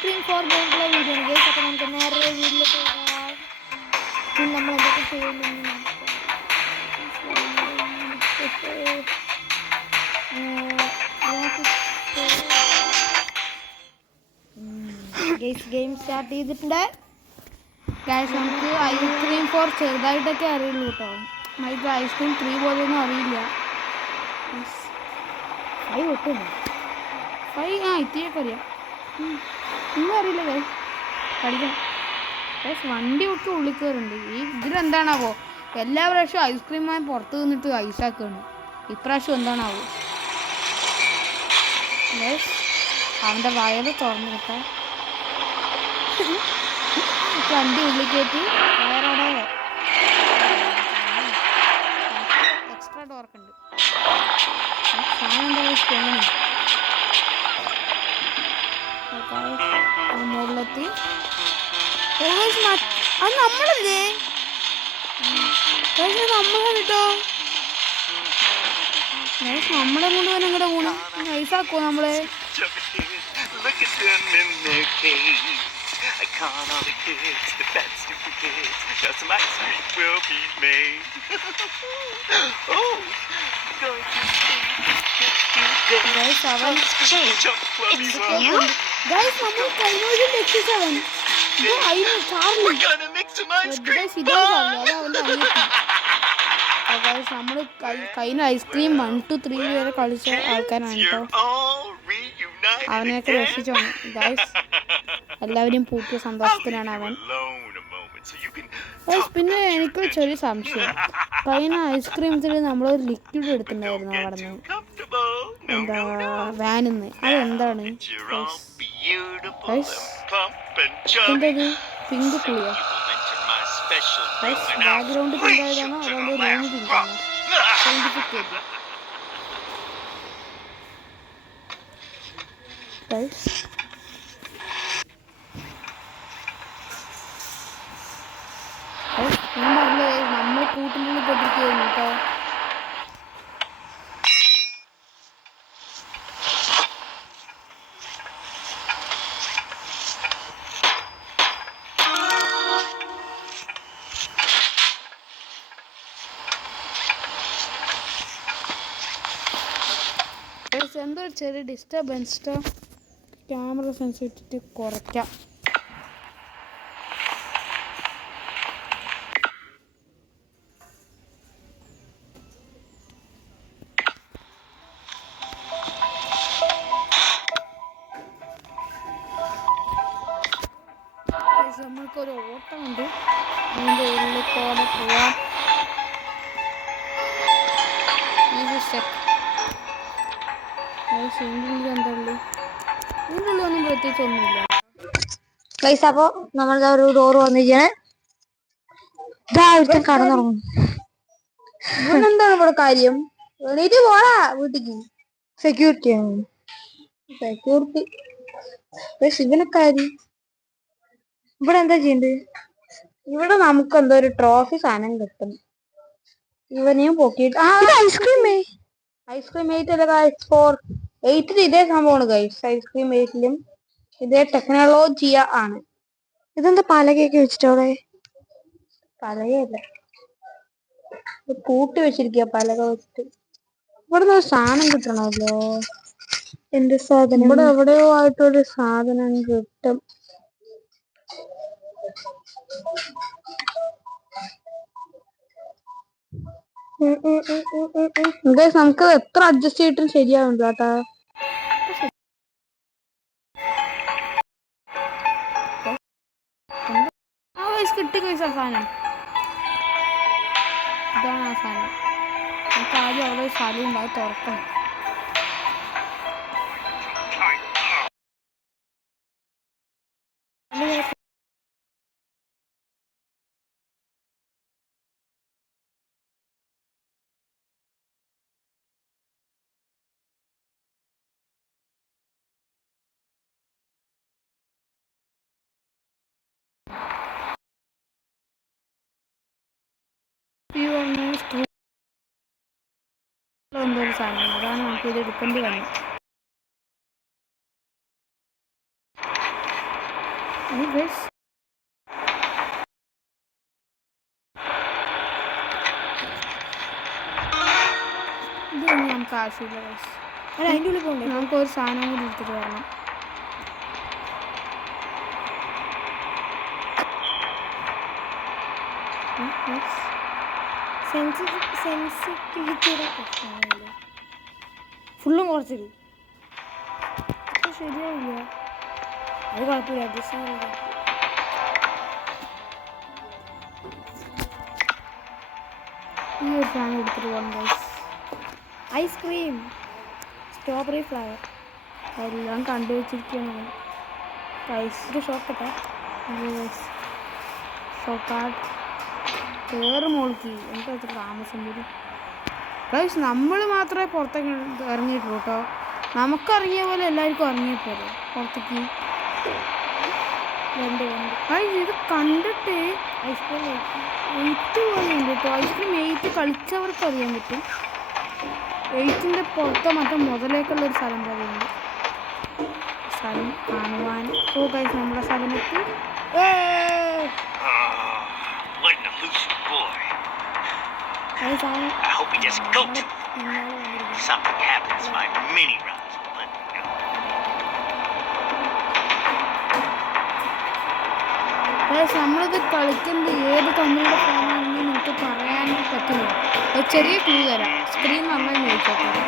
Ice cream four game play video ആണ് guys. അപ്പോൾ നമുക്ക് നേരെ വീട്ടിലേക്ക് പോകാം. പിന്നെ നമ്മൾ എന്തൊക്കെ ചെയ്യുന്നു ഗൈസ്. ഗെയിം സ്റ്റാർട്ട് ചെയ്തിട്ടുണ്ട് ഗൈസ്. നമുക്ക് ഐസ്ക്രീം ഫോർ ചെറുതായിട്ടൊക്കെ അറിയുള്ളൂ കേട്ടോ. ഇത് ഐസ്ക്രീം 3 പോലെയൊന്നും അറിയില്ല. 5 ഒട്ടുമില്ല. 5 ഇത്തിരിയൊക്കെ അറിയാം. ഒന്നും അറിയില്ല ഗൈസ്. പഠിക്കാം ഗൈസ്. വണ്ടി ഒക്കെ ഉള്ളിൽ കയറുന്നുണ്ട്. ഇതിലെന്താണാവോ എല്ലാ പ്രാവശ്യവും ഐസ്ക്രീം വാങ്ങി പുറത്ത് നിന്നിട്ട് ഐസാക്കുകയാണ്. ഇപ്രാവശ്യം എന്താണാവോ ഗൈസ്. അവൻ്റെ വയറ് തുറന്നു കിട്ടാൻ വണ്ടി ഉള്ളിൽ കയറ്റി വയറോടെ എക്സ്ട്രാ ഡോർക്ക് ഉണ്ട്. സാധനം എന്താ തോന്നുന്നു. മുകളിലെത്തി. അത് നമ്മളല്ലേ നമ്മളാണ് കേട്ടോ. നമ്മളെ കൊണ്ട് തന്നെ ഇങ്ങടെ പോണു. നൈസാക്കോ നമ്മളെ. I can't all the kids, the bad stupid kids, got some ice cream will be made. Oh, going to guys, Savan. Guys, Mama, I know you make this Savan. No, I know Charlie. We're gonna make some ice cream. Guys, guys, നമ്മൾ കഴിഞ്ഞ ice cream 1 to 3 വരെ കളിച്ച ആൾക്കാരാണ് കേട്ടോ. അവനെയൊക്കെ രക്ഷിച്ചോണം guys. എല്ലാവരെയും പൂട്ടിയ സന്തോഷത്തിലാണ് അവൻ. പിന്നെ എനിക്കൊരു ചെറിയ സംശയം. കഴിഞ്ഞ ഐസ്ക്രീംസിൽ നമ്മളൊരു ലിക്വിഡ് എടുത്തിട്ടുണ്ടായിരുന്നു അവിടെ നിന്ന്, എന്താ വാനിന്ന്. അതെന്താണ് എന്തത്? പിങ്ക് പുളിയോ? ബാക്ക്ഗ്രൗണ്ട് പിങ്ക് ആയതാണോ അതുകൊണ്ട് റൂം പിങ്ക് ആണോ? സയന്റിഫിക് ഞാൻ പറഞ്ഞേ നമ്മൾ കൂട്ടിനുള്ളിൽ പൊട്ടിരിക്കുന്നു കേട്ടോ. എന്തോ ഒരു ചെറിയ ഡിസ്റ്റർബൻസ്. ക്യാമറ സെൻസിറ്റിവിറ്റി കുറയ്ക്കാം. നമ്മൾക്കൊരു ഓട്ടമുണ്ട്. അതിൻ്റെ ഉള്ളിൽ പോലെ പോവാം. എന്തള്ളു ഇതിൻ്റെ ഉള്ളിൽ ഒന്നും പ്രത്യേകിച്ച് ഒന്നുമില്ല ഗൈസ്. അപ്പോൾ നമ്മളിതാ ഒരു ഡോറ് വന്നിരിക്കുകയാണ്. കടന്നുറങ്ങും. എന്താണ് ഇവിടെ കാര്യം? എണീറ്റ് പോടാ വീട്ടിക്ക്. സെക്യൂരിറ്റി ഇവനക്കാരി ഇവിടെ എന്താ ചെയ്യണ്ടത്? ഇവിടെ നമുക്ക് എന്തോ ഒരു ട്രോഫി സാധനം കിട്ടും. ഇവനെയും പൊക്കിയിട്ട് ഐസ്ക്രീം 8 അല്ല ഗൈസ്. 8 ഇതേ സംഭവമാണ് ഗൈസ്. ഐസ്ക്രീം 8ലും ഇതേ ടെക്നോളജിയ ആണ്. ഇതെന്താ പലകയൊക്കെ വെച്ചിട്ടവിടെ? പലകയല്ല, കൂട്ടി വെച്ചിരിക്കുക പലക വെച്ചിട്ട്. ഇവിടെ നിന്ന് ഒരു സാധനം കിട്ടണമല്ലോ. എന്ത് സാധനം? ഇവിടെ എവിടെയോ ആയിട്ടൊരു സാധനം കിട്ടും. നമുക്ക് എത്ര അഡ്ജസ്റ്റ് ചെയ്തിട്ടും ശരിയാവുന്നില്ല കേട്ടാ. കിട്ടി കഴിച്ച സാധനം ഇതാണ്. ആ സാധനം നമുക്ക് ആദ്യം അവിടെ ഒരു സ്ഥലം ഉണ്ടാവും, തുറക്കണം. എന്തൊരു സാധനം അതാണ് നമുക്ക് ഇത് എടുക്കേണ്ടി വന്നത്. ഇതൊന്നും നമുക്ക് ആവശ്യമില്ല ഗൈസ്. അതിൻ്റെ ഉള്ളിൽ പോകണ്ടേ? നമുക്കൊരു സാധനം കൂടി എടുത്തിട്ട് വരണം. സെൻസിറ്റിവിറ്റിയുടെ പ്രശ്നമാണല്ലേ. ഫുള്ളും കുറച്ചിട്ട് ശരിയാവില്ല. അത് കുഴപ്പമില്ല, അഡ്ജസ്റ്റ് ചെയ്യാൻ. ഈ ഒരു സാധനം എടുത്തിട്ട് പോകണം ഗൈസ്. ഐസ്ക്രീം, സ്ട്രോബെറി ഫ്ലേവർ എല്ലാം കണ്ടുവച്ചിരിക്കുകയാണ് ഗൈസ്. ഇത് ഷോക്കട്ടെ ഗൈസ്. ഷോക്കാട്ട് വേറെ മോൾക്ക് എന്താ വെച്ചാൽ താമസം വരും ഗൈസ്. നമ്മൾ മാത്രമേ പുറത്തേക്ക് ഇറങ്ങിയിട്ടുള്ളൂ കേട്ടോ. നമുക്കിറങ്ങിയ പോലെ എല്ലാവർക്കും ഇറങ്ങിയപ്പോലെ പുറത്തേക്ക്. ഇത് കണ്ടിട്ട് ഐസ്ക്രീം 8 പോലെയുണ്ട് കേട്ടോ. ഐസ്ക്രീം 8 കളിച്ചവർക്ക് അറിയാൻ പറ്റും. 8ൻ്റെ പുറത്ത് മറ്റേ മുതലേക്കുള്ളൊരു സ്ഥലം പോലെയുണ്ട്. സ്ഥലം കാണുവാൻ. ഓ ഗൈസ്, നമ്മുടെ സ്ഥലമെത്തി. I hope he just goat. Something happens, my mini runs will let me go. നമ്മളിത് കളിക്കുന്നത് ഏത് കമ്പനിയുടെ ഫോണാണെന്ന് നമുക്ക് പറയാൻ പറ്റില്ല. ഒരു ചെറിയ ക്ലൂ തരാം. സ്ക്രീൻ നന്നായി നോക്കിക്കോട്ടെ,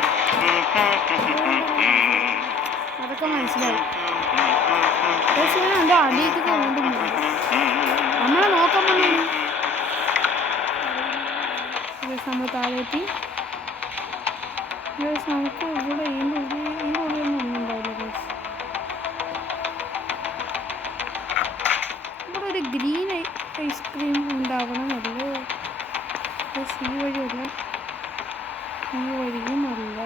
അതൊക്കെ മനസ്സിലായി. പക്ഷേ എൻ്റെ അടിയൊക്കെ വീണ്ടും നമ്മളെ നോക്കാൻ പറ്റില്ല. നമ്മൾ താഴേറ്റി നമുക്ക് ഇവിടെ ഇതിൻ്റെ ഉള്ളിലൊന്നും ഒന്നും ഉണ്ടാവില്ല. ഇവിടെ ഒരു ഗ്രീൻ ഐസ്ക്രീം ഉണ്ടാവണമല്ലോ. ഈ വഴിയല്ല, ഈ വഴിയുമല്ല.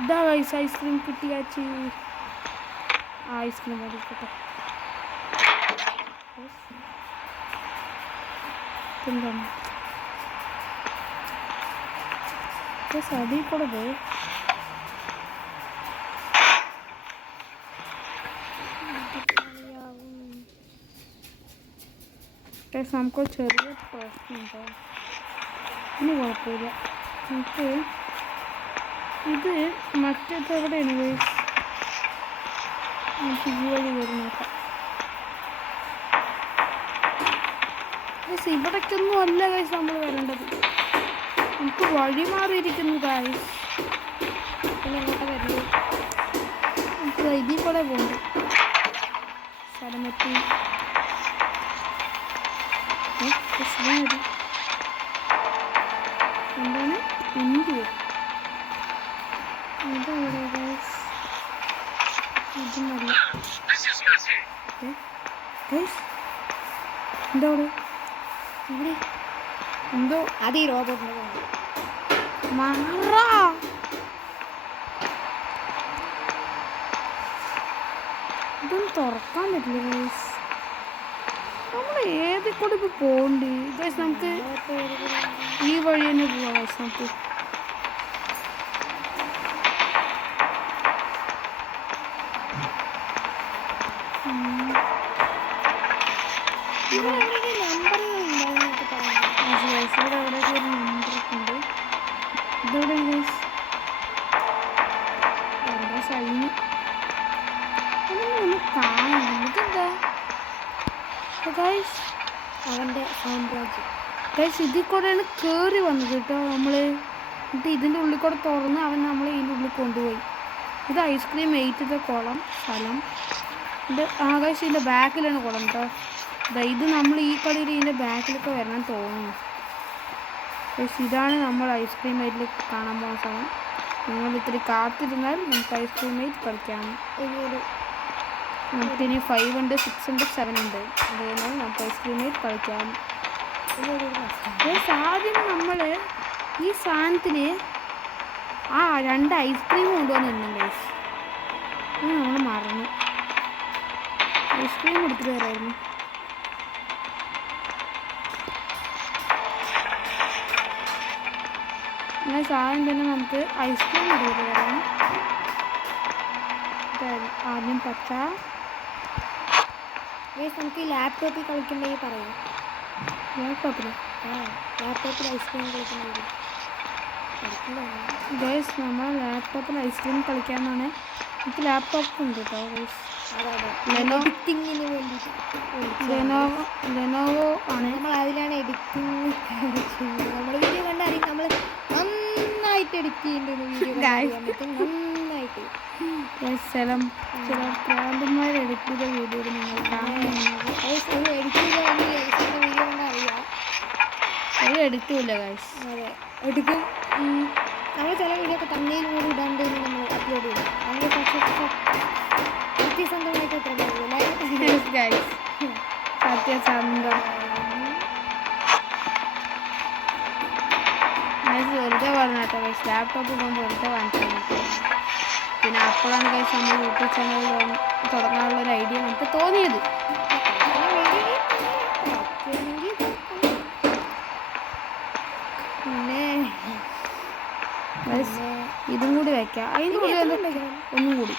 ഇതാ ഗൈസ്, ഐസ്ക്രീം കിട്ടിയാച്ച്. ആ ഐസ്ക്രീം കഴിക്കട്ടെ. എന്താണ് അതിൽ കൂടെ പോയി നമുക്ക് ചെറിയ പ്രശ്നമുണ്ടോ? ഇനി കുഴപ്പമില്ല. നമുക്ക് ഇത് മറ്റേത് എവിടെയാണ് ഗൈസ്? നമുക്ക് ഈ വഴി കയറി നോക്കാം. ഗൈസ്, ഇവിടേക്കൊന്നും അല്ല ഗൈസ് നമ്മൾ വരേണ്ടത്. നമുക്ക് വഴി മാറിയിരിക്കുന്നു ഗൈസ്. പിന്നെ എങ്ങോട്ടാ വരുന്നത്? നമുക്ക് ഇതിൽ കൂടെ പോകുന്നു. സ്ഥലമെത്തി. എന്താണ് ഇന്ത്യ? ഇതെവിടെ ഗൈസ്? ഇതൊന്നല്ല ഗൈസ്. എന്താ ഇവിടെ? ഇവിടെ എന്തോ അത് ഈ റോബോട്ടിൻ്റെ മറ. ഇതൊന്നും തുറക്കാൻ പറ്റില്ല ഗൈസ്. നമ്മൾ ഏതിൽ കൂടെ ഇപ്പോൾ പോകണ്ടേ ഗൈസ്? നമുക്ക് ഈ വഴി തന്നെ പോവാം ഗൈസ്. നമുക്ക് ഇവിടെ എവിടെയൊക്കെ ഒരു നമ്പറൊക്കെ ഉണ്ട്. ഇതോടെ ഗൈസ് എന്താ സൈന് ഒന്നും കാണുന്നില്ല. ഇതെന്താ ഗൈസ്? അവൻ്റെ സാമ്രാജ്യം ഗൈസ്. ഇതിൽ കൂടെയാണ് കയറി വന്നത് കേട്ടോ നമ്മൾ. എന്നിട്ട് ഇതിൻ്റെ ഉള്ളിൽ കൂടെ തുറന്ന് അവൻ നമ്മളെ ഇതിൻ്റെ ഉള്ളിൽ കൊണ്ടുപോയി. ഇത് ഐസ്ക്രീം 8ത്തെ കുളം സ്ഥലം. ഇത് ഗൈസ് ഇതിൻ്റെ ബാക്കിലാണ് കുളം കേട്ടോ. ഇത് നമ്മൾ ഈ കളിയിൽ ഇതിൻ്റെ ബാക്കിലൊക്കെ വരണം തോന്നുന്നു. പക്ഷേ ഇതാണ് നമ്മൾ ഐസ്ക്രീം മൈറ്റിൽ കാണാൻ പോകുന്ന സ്ഥലം. നിങ്ങൾ ഇത്തിരി കാത്തിരുന്നാൽ നമുക്ക് ഐസ്ക്രീം മൈറ്റ് കളിക്കാം. നമുക്കിനി 5 ഉണ്ട്, 6 ഉണ്ട്, 7 ഉണ്ട്. അതുകൊണ്ട് നമുക്ക് ഐസ്ക്രീം മൈറ്റ് കളിക്കാം. ആദ്യം നമ്മൾ ഈ സാധനത്തിന് 2 ഐസ്ക്രീം കൊണ്ടുവന്നിരുന്നു ഗൈസ്. നമ്മൾ മറന്നു. ഐസ്ക്രീം എടുത്തിട്ട് വരായിരുന്നു. അങ്ങനെ സാധനം തന്നെ നമുക്ക് ഐസ്ക്രീം എടുത്തിട്ട് വരാം. ആദ്യം പച്ച, നമുക്ക് ഈ ലാപ്ടോപ്പിൽ കളിക്കണ്ടെങ്കിൽ പറയാം. ലാപ്ടോപ്പിൽ ലാപ്ടോപ്പിൽ ഐസ്ക്രീം കളിക്കണ്ടെങ്കിൽ ഗൈസ് നമ്മൾ ലാപ്ടോപ്പിൽ ഐസ്ക്രീം കളിക്കാമെന്നാണ്. എനിക്ക് ലാപ്ടോപ്പ് ഉണ്ട് കേട്ടോ ഗൈസ്. എഡിറ്റിങ്ങിന് വേണ്ടിയിട്ട് ലെനോവോ ആണ്. നമ്മൾ അതിലാണ് എഡിറ്റിങ് ചെയ്യുന്നത്. നമ്മുടെ വീഡിയോ കണ്ടായിരിക്കും നമ്മൾ നന്നായിട്ട് എഡിറ്റ് ചെയ്യുന്നുണ്ട്. വീഡിയോ അറിയാൻ പറ്റും നന്നായിട്ട്. ചില പ്രാന്തന്മാർ എഡിറ്റ് ചെയ്ത വീഡിയോ നിങ്ങൾ കാണുന്നത് ഒരു എഡിറ്റ് ചെയ്ത വീഡിയോ കണ്ടാൽ അറിയാം. ഒരു എഡിറ്റുമില്ല ഗൈസ്. അതെ എടുക്കും. നമ്മൾ ചില വീഡിയോ ഒക്കെ തമ്മിൽ കൂടി ഇടാണ്ട് നമ്മൾ അപ്ലോഡ് ചെയ്യും. അങ്ങനെ സത്യസന്ധമായിട്ട് എത്ര ഗൈസ് സത്യസന്ധം വെറുതെ പറഞ്ഞാട്ടോ ഗൈസ്. ലാപ്ടോപ്പ് പോകുമ്പോൾ വെറുതെ വാങ്ങിച്ചു. പിന്നെ അപ്പോഴാണ് ഗൈസ് നമ്മൾ യൂട്യൂബ് ചാനൽ തുടങ്ങാനുള്ളൊരു ഐഡിയ നമുക്ക് തോന്നിയത്. പിന്നെ ഇതും കൂടി വയ്ക്കാം. അതിൻ്റെ കൂടി ഒന്നും കൂടി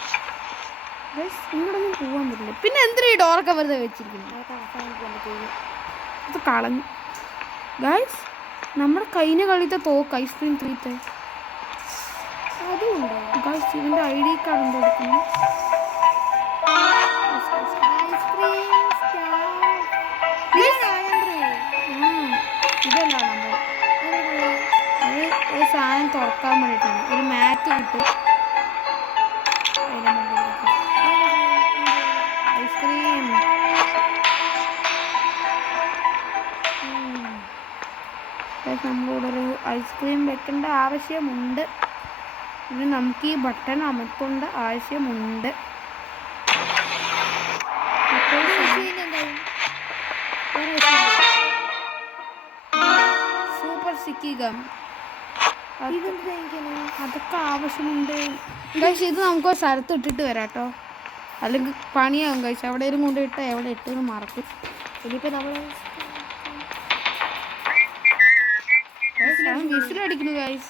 ഗൈസ് ഇങ്ങോട്ടൊന്നും പോകാൻ പറ്റില്ല. പിന്നെ എന്തിനാ ഈ ഡോറൊക്കെ വെറുതെ വെച്ചിരിക്കുന്നത്? ഇത് കളഞ്ഞു ഗൈസ്. നമ്മുടെ കഴിഞ്ഞ കളിത്തെ തോക്ക് ഐസ്ക്രീം ട്രീറ്റ് അതുമുണ്ടോ ഗൈസ്? ഇതിൻ്റെ ID കാർഡ് എന്തോ എടുക്കണം. ഇതല്ല നമ്മൾ അത് ഒരു സാധനം തുറക്കാൻ വേണ്ടിയിട്ടാണ്. ഒരു മാറ്റ് കിട്ടും. ഐസ്ക്രീം നമ്മളോട് ഒരു ഐസ്ക്രീം വെക്കേണ്ട ആവശ്യമുണ്ട്. ഇനി നമുക്ക് ഈ ബട്ടൺ അമർത്തേണ്ട ആവശ്യമുണ്ട്. സൂപ്പർ സിക്കി ഗം അതൊക്കെ ആവശ്യമുണ്ട് ഗൈസ്. ഇത് നമുക്ക് ഒരു സ്ഥലത്ത് ഇട്ടിട്ട് വരാം കേട്ടോ, അല്ലെങ്കിൽ പണിയാകും ഗൈസ്. എവിടെയെങ്കിലും കൊണ്ടിട്ട് എവിടെ ഇട്ടെന്ന് മറക്കും. ഇനിയിപ്പോൾ നമ്മൾ വിസിലും അടിക്കുന്നു ഗൈസ്.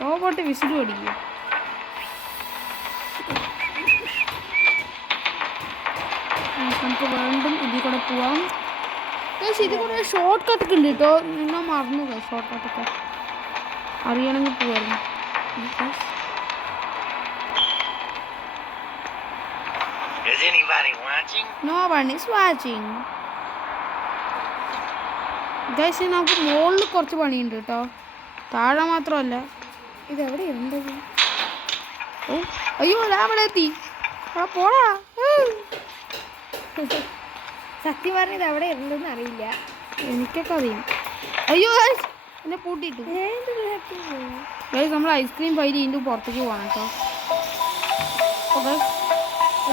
റോബോട്ട് വിസിലും അടിക്കും. നമുക്ക് വീണ്ടും ഇതിൽ കൂടെ പോവാം ഗൈസ്. ഇതിൽ കൂടെ ഷോർട്ട് കട്ടൊക്കെ ഉണ്ട് കേട്ടോ. നിങ്ങൾ മറന്നു ഗൈസ്. ഷോർട്ട് കട്ടൊക്കെ അറിയണമെങ്കിൽ പോവായിരുന്നു. Is anybody watching? No one is watching. Guys നമുക്ക് മുകളിൽ കുറച്ച് പണിയുണ്ട് കേട്ടോ, താഴെ മാത്രമല്ല. ഇതെവിടെ ഉണ്ടത്? ഓ അയ്യോ അവിടെ എത്തി. പോടാ. സത്യം പറഞ്ഞത് ഇത് എവിടെ ഉണ്ടെന്ന് അറിയില്ല. എനിക്കൊക്കെ അറിയാം. അയ്യോ ഗൈസ് എന്നെ പൂട്ടിയിട്ടു. ഗൈസ് നമ്മൾ ഐസ്ക്രീം ഫൈൽ ഇതിൻ്റെ പുറത്തേക്ക് പോകണം കേട്ടോ. ഓക്കെ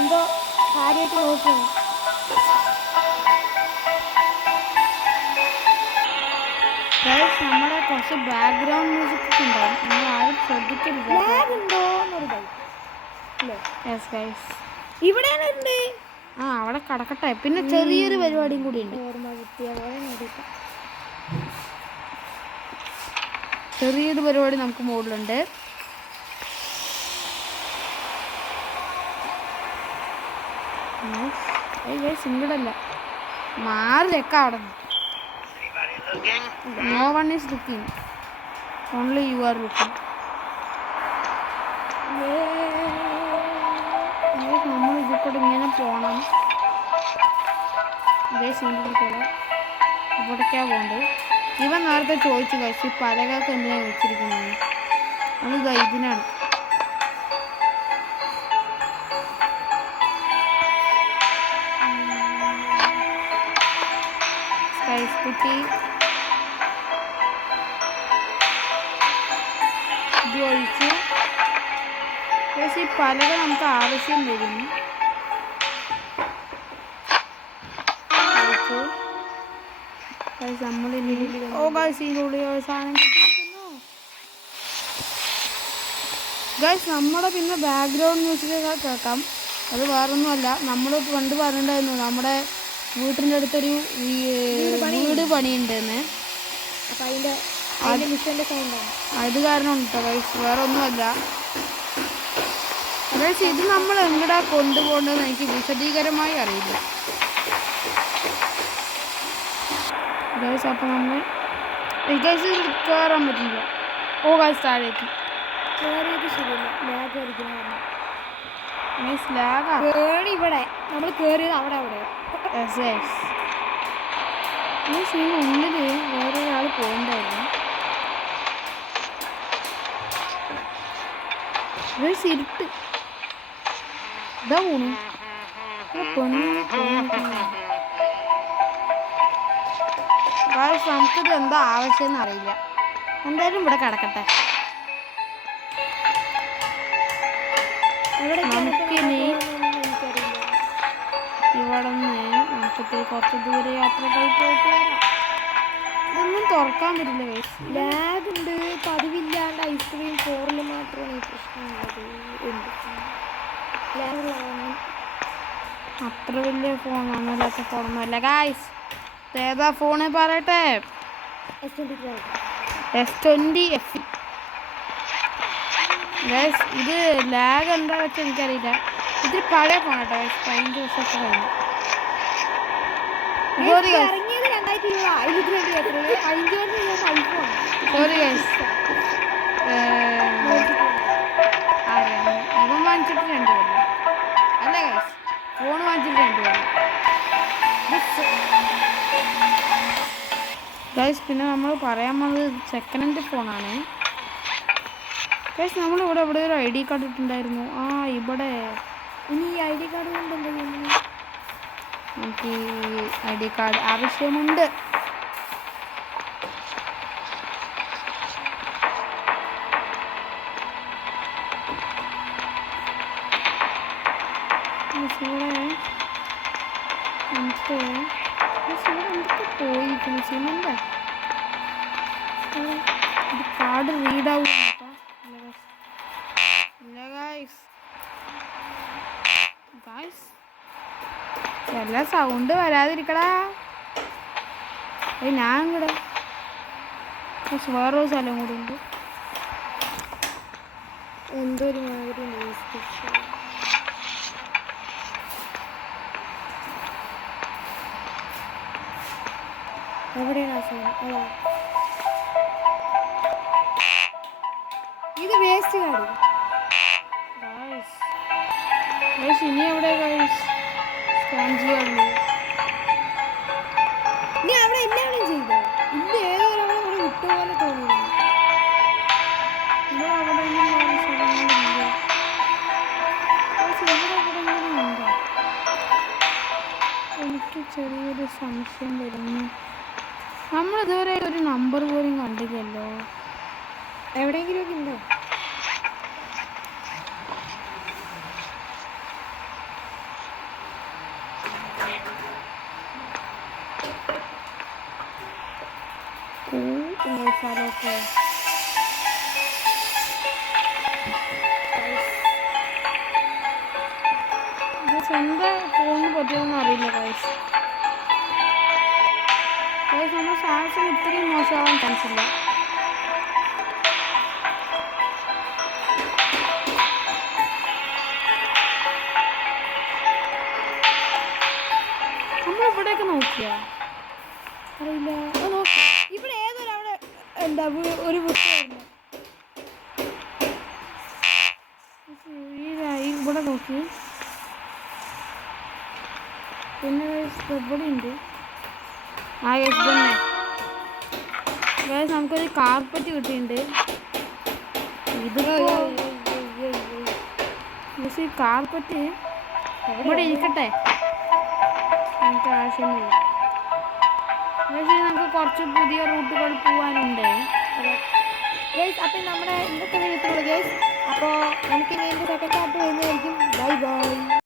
എന്തോ കാര്യമായിട്ട് നോക്കണം. ഗൈസ് നമ്മുടെ കുറച്ച് ബാക്ക്ഗ്രൗണ്ട് മ്യൂസിക് ഒക്കെ ഉണ്ടാവും. നമ്മൾ ആരും ശ്രദ്ധിക്കരുത്. യെസ് ഗൈസ് ഇവിടെ ഉണ്ട്. ആ അവിടെ കടക്കട്ടെ. പിന്നെ ചെറിയൊരു പരിപാടിയും കൂടി ഉണ്ട്. ഓർമ്മ കിട്ടിയ പോലെ നോക്കാം. ചെറിയൊരു പരിപാടി നമുക്ക് മുകളിലുണ്ട്. സിംഗിളല്ല മാറിലൊക്കെ അവിടെ. No one is looking, only you are looking. നമ്മൾ ഇതിൽ കൂടെ ഇങ്ങനെ പോകണം. ഇതേ സിംഗിൾ പോലെ ഇവിടേക്കാണ് പോകേണ്ടത്. ഇവൻ നേരത്തെ ചോദിച്ചു കഴിച്ചു ഈ പലകൊക്കെ എന്തിനാണ് വെച്ചിരിക്കുന്നത്. അത് ഇതിനാണ്. സ്കൈസ് കുട്ടി ഇത് ഒഴിച്ചു. പക്ഷേ ഈ പലക നമുക്ക് ആവശ്യം വരുന്നു. നമ്മൾ സാധനം കിട്ടിയിരിക്കുന്നു ഗൈസ്. നമ്മുടെ പിന്നെ ബാക്ക്ഗ്രൗണ്ട് മ്യൂസിക്കൊക്കെ കേൾക്കാം. അത് വേറൊന്നുമല്ല, നമ്മൾ പണ്ട് പറഞ്ഞിട്ടുണ്ടായിരുന്നു നമ്മുടെ വീട്ടിൻ്റെ അടുത്തൊരു വീട് പണിയുണ്ടെന്ന്. അപ്പം അതിൻ്റെ മിഷൻ്റെ സൗണ്ടാണ്. അത് കാരണം കേട്ടോ ഗൈസ്, വേറെ ഒന്നുമല്ല ഗൈസ്. ഇത് നമ്മൾ എങ്ങടാ കൊണ്ടുപോകേണ്ടതെന്ന് എനിക്ക് വിശദീകരമായി അറിയില്ല. ഗൈസ് അപ്പം നമ്മൾ ഗൈസ് കയറാൻ പറ്റില്ല. ഓ ഗൈസ് താഴേക്ക് കയറിയത് ശരിയല്ല, ലാഗ് അടിക്കണം. ഗൈസ് ലാഗാ. കേറി ഇവിടെ നമ്മൾ കയറിയത് അവിടെ അവിടെ. ഗൈസ് ഇതിന് ഉള്ളിൽ വേറൊരാൾ പോകണ്ടായിരുന്നു. ഗൈസ് ഇരുട്ട് ഇതാ പോണു. ഗൈസ് നമുക്കിത് എന്താ ആവശ്യം അറിയില്ല. എന്തായാലും ഇവിടെ കിടക്കട്ടെ. നമുക്കിനി ഇവിടെ നിന്ന് നമുക്കിത്തിരി കുറച്ച് ദൂരെ യാത്ര പോയിട്ട് വരാം. ഇതൊന്നും തുറക്കാൻ പറ്റില്ല ഗൈസ്. ലാഗ് ഉണ്ട്. പതിവില്ലാണ്ട് ഐസ്ക്രീം 4 മാത്രമാണ് ഈ പ്രശ്നമുള്ളത്. അത്ര വലിയ ഫോണൊന്നുമില്ലാത്ത ഫോണൊന്നുമല്ല ഗൈസ്. ഏതാ ഫോണ് പറയട്ടെ? S20 FE guys. ഇത് ലാഗ് എന്താ വെച്ചാൽ എനിക്കറിയില്ല. ഇത് പഴയ ഫോൺ കേട്ടോ ഗൈസ്. 15 വർഷമൊക്കെ കഴിഞ്ഞു. Sorry guys. Sorry guys. ഇവൻ വാങ്ങിച്ചിട്ട് 2 കൊല്ലം അല്ല ഗൈസ്. ഫോൺ വാങ്ങിച്ചിട്ട് 2 കൊല്ലം ഗൈസ്. പിന്നെ നമ്മൾ പറയാൻ വന്നത് സെക്കൻഡ് ഹാൻഡ് ഫോണാണ് ഗൈസ്. നമ്മളിവിടെ ഇവിടെ ഒരു ID കാർഡ് ഇട്ടുണ്ടായിരുന്നു. ആ ഇവിടെ ഇനി ഈ ID കാർഡ് കൊണ്ട് എന്താ ചെയ്യുന്നത്? നമുക്ക് ഈ ID കാർഡ് ആവശ്യമുണ്ട്. പോയിരിക്കുന്നു സിമന്റെ കാർഡ് റീഡ് ആവും. എല്ലാ സൗണ്ട് വരാതിരിക്കടാ. ഞാൻ കൂടെ വേറൊരു സ്ഥലം കൂടെ ഉണ്ട്. എന്തോ ഒരു മാതിരി എവിടെയാണ് ആ സ്ഥലം? അതാ ഇത് വേസ്റ്റ് കാർഡ്. ഇനി എവിടെ സ്കാൻ ചെയ്യാറുള്ളൂ? നീ അവിടെ എല്ലാവരും ചെയ്തോ? ഇല്ല, ഏതോ ഒരാളെ ഇവിടെ വിട്ടുപോലെ തോന്നുന്നു. ഇവിടെ അവിടെ എനിക്ക് ചെറിയൊരു സംശയം വരുന്നു. നമ്മളിതുവരെ ഒരു നമ്പർ പോലും കണ്ടില്ലല്ലോ. എവിടെയെങ്കിലുമൊക്കെ ഉണ്ടോ? സ്ഥലമൊക്കെ എന്താ ഫോണിന് പറ്റിയതെന്ന് അറിയില്ല ഗൈസ്. നമ്മുടെ സാഹചര്യം ഇത്രയും മോശമാവാൻ ചാൻസ് ഇല്ല. നമ്മളിവിടെയൊക്കെ നോക്കിയാ അറിയില്ല. ഇവിടെ ഏതൊരവിടെ എന്താ ഒരു പുസ്തകം ഇവിടെ നോക്കി. പിന്നെ ഇവിടെ ഉണ്ട്. ആ ഗൈസ് തന്നെ ഗൈസ് നമുക്കൊരു കാർപ്പറ്റ് കിട്ടിയിട്ടുണ്ട്. ഇത് ഈ കാർപ്പറ്റ് ഇവിടെ ഇരിക്കട്ടെ, നമുക്ക് ആവശ്യമില്ല. പക്ഷേ നമുക്ക് കുറച്ച് പുതിയ റൂട്ടുകൾ പോകാനുണ്ട് ഗൈസ്. അപ്പം നമ്മുടെ ഇന്നത്തെ വീഡിയോ ഗൈസ്. അപ്പോൾ നമുക്ക് ഇനി എൻ്റെ സെക്കൻഡ് പാർട്ട് വരുന്നതായിരിക്കും. Bye bye.